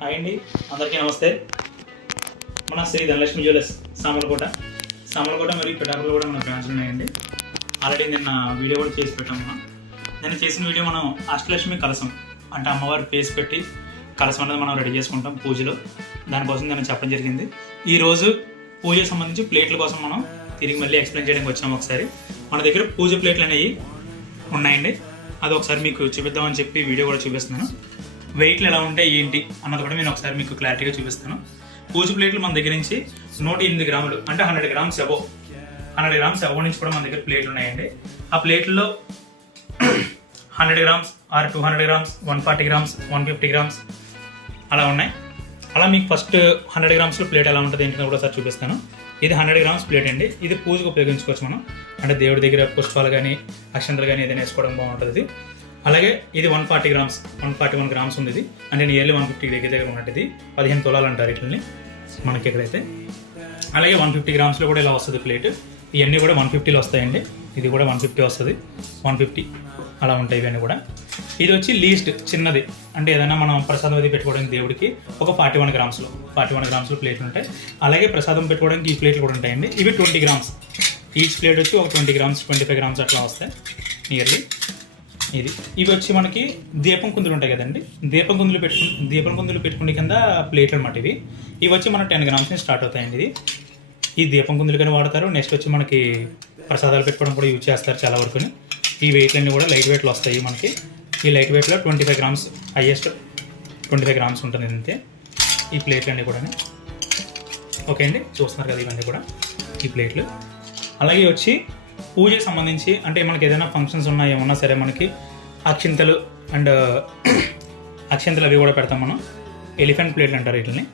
Hi అండి అందరికీ నమస్తే. మన శ్రీ ధనలక్ష్మి జ్యువెలర్స్ సామలకోట. సామలకోట మరియు పిఠాపులో కూడా మన బ్రాంచ్లు ఉన్నాయండి. ఆల్రెడీ నిన్న వీడియో కూడా చేసి పెట్టాము మనం. నేను చేసిన వీడియో మనం అష్టలక్ష్మి కలసం అంటే అమ్మవారి ఫేస్ పెట్టి కలసం అనేది మనం రెడీ చేసుకుంటాం పూజలో. దానికోసం నేను చెప్పడం జరిగింది. ఈరోజు పూజకు సంబంధించి ప్లేట్ల కోసం మనం తిరిగి మళ్ళీ ఎక్స్ప్లెయిన్ చేయడానికి వచ్చాము ఒకసారి. మన దగ్గర పూజ ప్లేట్లు అనేవి ఉన్నాయండి. అది ఒకసారి మీకు చూపిద్దామని చెప్పి వీడియో కూడా చూపిస్తున్నాను. వెయిట్లు ఎలా ఉంటాయి ఏంటి అన్నది కూడా నేను ఒకసారి మీకు క్లారిటీగా చూపిస్తాను. పూజ ప్లేట్లు మన దగ్గర నుంచి నూట ఎనిమిది గ్రాములు అంటే hundred grams above hundred grams above నుంచి కూడా మన దగ్గర ప్లేట్లు ఉన్నాయండి. ఆ ప్లేట్లో hundred grams or two hundred grams one forty grams one fifty grams అలా ఉన్నాయి. అలా మీకు ఫస్ట్ హండ్రెడ్ గ్రామ్స్లో ప్లేట్ ఎలా ఉంటుంది ఏంటని కూడా సార్ చూపిస్తాను. ఇది హండ్రెడ్ గ్రామ్స్ ప్లేట్ అండి. ఇది పూజకు ఉపయోగించుకోవచ్చు మనం. అంటే దేవుడి దగ్గర పుష్పాలు కానీ అక్షంతలు కానీ ఏదైనా వేసుకోవడం బాగుంటుంది. అలాగే ఇది one forty grams one forty one grams ఉంది ఇది అంటే నియర్లీ వన్ ఫిఫ్టీ దగ్గర దగ్గర ఉన్నట్టు పదిహేను తులాలు అంటారు ఇట్లని మనకి ఇక్కడైతే అలాగే వన్ ఫిఫ్టీ గ్రామ్స్లో కూడా ఇలా వస్తుంది ప్లేట్ ఇవన్నీ కూడా వన్ ఫిఫ్టీలో వస్తాయండి. ఇది కూడా వన్ ఫిఫ్టీ వస్తుంది. వన్ ఫిఫ్టీ అలా ఉంటాయి ఇవన్నీ కూడా. ఇది వచ్చి లీస్ట్ చిన్నది. అంటే ఏదైనా మనం ప్రసాదం అది పెట్టుకోవడానికి దేవుడికి ఒక ఫార్టీ వన్ గ్రామ్స్లో ఫార్టీ వన్ గ్రామ్స్లో ప్లేట్లు ఉంటాయి. అలాగే ప్రసాదం పెట్టుకోవడానికి ఈ ప్లేట్లు కూడా ఉంటాయండి. ఇవి ట్వంటీ గ్రామ్స్ ఈచ్ ప్లేట్ వచ్చి ఒక twenty grams twenty five grams అట్లా వస్తాయి. నియర్లీ ఇది. ఇవి వచ్చి మనకి దీపం కుందులు ఉంటాయి కదండి. దీపం కుందులు పెట్టుకుని దీపం కుందులు పెట్టుకునే కింద ప్లేట్లు అనమాట ఇవి. ఇవి వచ్చి మన టెన్ గ్రామ్స్ నుంచి స్టార్ట్ అవుతాయండి ఇది ఈ దీపం కుందులు కానీ వాడతారు. నెక్స్ట్ వచ్చి మనకి ప్రసాదాలు పెట్టుకోవడం కూడా యూజ్ చేస్తారు చాలా వరకు. ఈ వెయిట్లన్నీ కూడా లైట్ వెయిట్లు వస్తాయి మనకి. ఈ లైట్ వెయిట్లో twenty five grams highest twenty five grams ఉంటుంది అంతే. ఈ ప్లేట్లన్నీ కూడా ఓకే అండి? చూస్తున్నారు కదా ఇవన్నీ కూడా. ఈ ప్లేట్లు అలాగే వచ్చి పూజకి సంబంధించి అంటే మనకి ఏదైనా ఫంక్షన్స్ ఉన్నా ఏమన్నా సరే మనకి అక్షింతలు అండ్ అక్షింతలు అవి కూడా పెడతాం మనం. ఎలిఫెంట్ ప్లేట్లు అంటారు వీటిని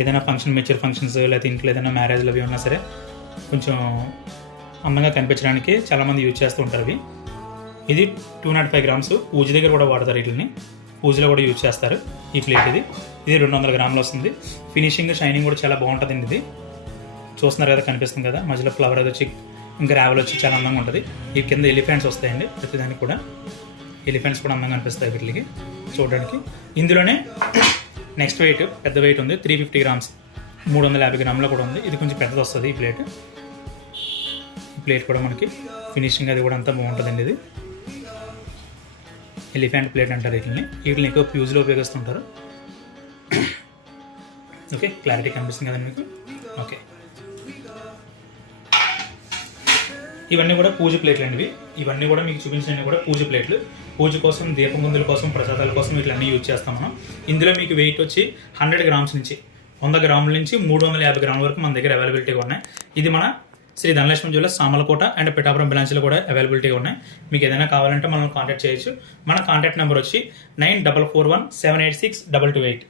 ఏదైనా ఫంక్షన్ మెచ్యూర్ ఫంక్షన్స్ లేకపోతే ఇంట్లో ఏదైనా మ్యారేజ్లు అవి ఉన్నా సరే కొంచెం అందంగా కనిపించడానికి చాలామంది యూజ్ చేస్తూ ఉంటారు అవి. ఇది టూ నాట్ ఫైవ్ గ్రామ్స్ పూజ దగ్గర కూడా వాడతారు వీటిని పూజలో కూడా యూజ్ చేస్తారు ఈ ప్లేట్ ఇది. ఇది రెండు వందల గ్రాములు వస్తుంది. ఫినిషింగ్ షైనింగ్ కూడా చాలా బాగుంటుందండి ఇది. చూస్తున్నారు కదా కనిపిస్తుంది కదా మధ్యలో ఫ్లవర్ అది వచ్చి ఇంకా రావల్ వచ్చి చాలా అందంగా ఉంటుంది. ఈ కింద ఎలిఫెంట్స్ వస్తాయండి ప్రతిదానికి కూడా. ఎలిఫెంట్స్ కూడా అందంగా అనిపిస్తాయి వీటికి చూడడానికి. ఇందులోనే నెక్స్ట్ వెయిట్ పెద్ద వెయిట్ ఉంది త్రీ ఫిఫ్టీ గ్రామ్స్ మూడు వందల యాభై గ్రాములో కూడా ఉంది. ఇది కొంచెం పెద్దది వస్తుంది ఈ ప్లేట్. ఈ ప్లేట్ కూడా మనకి ఫినిషింగ్ అది కూడా అంతా బాగుంటుందండి ఇది. ఎలిఫెంట్ ప్లేట్ అంటారు వీటిని. వీటిని ఎక్కువ ఫ్యూజ్లో ఉపయోగిస్తుంటారు. ఓకే క్లారిటీ కనిపిస్తుంది కదండి మీకు? ఓకే. ఇవన్నీ కూడా పూజ ప్లేట్లు అండి ఇవన్నీ కూడా మీకు చూపించినవి కూడా పూజ ప్లేట్లు. పూజ కోసం దీపముందుల కోసం ప్రసాదాల కోసం వీటిలన్నీ యూజ్ చేస్తాం మనం. ఇందులో మీకు వెయిట్ వచ్చి హండ్రెడ్ గ్రామ్స్ నుంచి వంద గ్రాముల నుంచి మూడు వందల యాభై గ్రాముల వరకు మన దగ్గర అవైలబిలిటీగా ఉన్నాయి. ఇది మన శ్రీ ధనలక్ష్మి జ్యువెలర్స్ సామలకోట అండ్ పిఠాపురం బ్రాంచ్లో కూడా అవైలబిలిటీగా ఉన్నాయి. మీకు ఏదైనా కావాలంటే మనం కాంటాక్ట్ చేయొచ్చు. మన కాంటాక్ట్ నెంబర్ వచ్చి nine double four one seven eight six double two eight.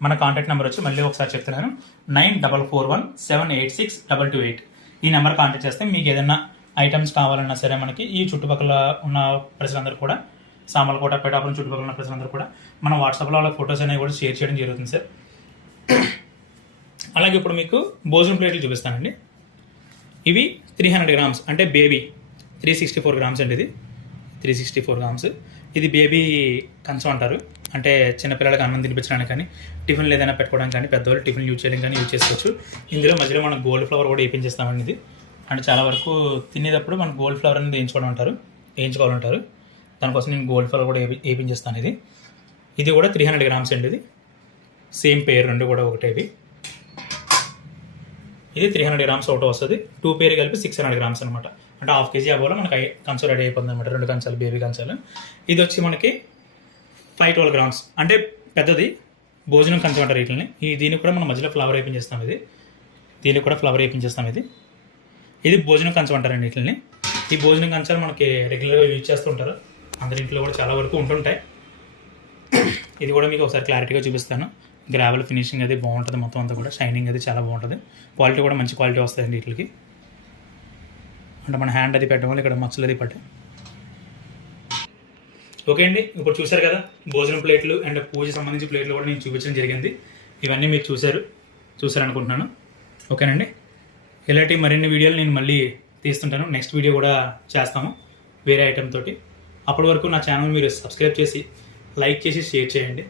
మన కాంటాక్ట్ నెంబర్ వచ్చి మళ్ళీ ఒకసారి చెప్తున్నాను. Nine double four one seven eight six double two eight. ఈ నెంబర్ కాంటాక్ట్ చేస్తే మీకు ఏదైనా ఐటమ్స్ కావాలన్నా సరే మనకి ఈ చుట్టుపక్కల ఉన్న ప్రజలందరూ కూడా సామలకోట పేటాపురం చుట్టుపక్కల ఉన్న ప్రజలందరూ కూడా మన వాట్సాప్లో వాళ్ళ ఫొటోస్ అనేవి కూడా షేర్ చేయడం జరుగుతుంది సార్. అలాగే ఇప్పుడు మీకు భోజనం ప్లేట్లు చూపిస్తానండి. ఇవి త్రీ హండ్రెడ్ గ్రామ్స్ అంటే baby three sixty four grams అండి ఇది. త్రీ సిక్స్టీ ఫోర్ గ్రామ్స్ ఇది బేబీ కంచం అంటారు. అంటే చిన్నపిల్లలకి అన్నం తినిపించడానికి కానీ టిఫిన్లు ఏదైనా పెట్టుకోవడానికి కానీ పెద్దవాళ్ళు టిఫిన్ యూజ్ చేయడానికి కానీ యూజ్ చేసుకోవచ్చు. ఇందులో మధ్యలో మనం గోల్డ్ ఫ్లవర్ కూడా వేయించేస్తామండి ఇది. అంటే చాలా వరకు తినేటప్పుడు మనం గోల్డ్ ఫ్లవర్ అనేది వేయించుకోవడం అంటారు వేయించుకోవాలంటారు దానికోసం నేను గోల్డ్ ఫ్లవర్ కూడా వేపి- వేయించేస్తాను ఇది. ఇది కూడా త్రీ హండ్రెడ్ గ్రామ్స్ అండి ఇది. సేమ్ పేర్ రెండు కూడా ఒకటేవి ఇది త్రీ హండ్రెడ్ గ్రామ్స్ ఒకటి వస్తుంది. టూ పేరు కలిపి సిక్స్ హండ్రెడ్ గ్రామ్స్ అనమాట అంటే హాఫ్ కేజీ అవ్వాలి మనకి ఐ- రెడీ అయిపోతుంది అనమాట రెండు కంచాలు బేబీ కంచాలు. ఇది వచ్చి మనకి ఫైవ్ ట్వెల్వ్ గ్రామ్స్ అంటే పెద్దది. భోజనం కంచం అంటారు వీటిని ఈ దీనికి కూడా మనం మధ్యలో ఫ్లవర్ వేపించేస్తాం ఇది. దీనికి కూడా ఫ్లవర్ వేయించేస్తాం ఇది. ఇది భోజనం కంచం అంటారండి వీటిని ఈ భోజనం కంచాలు మనకి రెగ్యులర్గా యూజ్ చేస్తుంటారు. అందరి ఇంట్లో కూడా చాలా వరకు ఉంటుంటాయి. ఇది కూడా మీకు ఒకసారి క్లారిటీగా చూపిస్తాను. గ్రావెల్ ఫినిషింగ్ అది బాగుంటుంది మొత్తం అంతా కూడా. షైనింగ్ అది చాలా బాగుంటుంది. క్వాలిటీ కూడా మంచి క్వాలిటీ వస్తుందండి వీటికి. అంటే మన హ్యాండ్ అది పెట్టడం వల్ల ఇక్కడ మచ్చలు అది పట్టే. ఓకే అండి ఇప్పుడు చూశారు కదా భోజనం ప్లేట్లు అండ్ పూజ సంబంధించి ప్లేట్లు కూడా నేను చూపించడం జరిగింది. ఇవన్నీ మీరు చూశారు చూసారనుకుంటున్నాను ఓకేనండి ఇలాంటి మరిన్ని వీడియోలు నేను మళ్ళీ తీస్తుంటాను. నెక్స్ట్ వీడియో కూడా చేస్తాము వేరే ఐటెం తోటి. అప్పటి వరకు నా ఛానల్ మీరు సబ్స్క్రైబ్ చేసి లైక్ చేసి షేర్ చేయండి.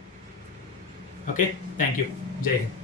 ఓకే థ్యాంక్ యూ జై హింద్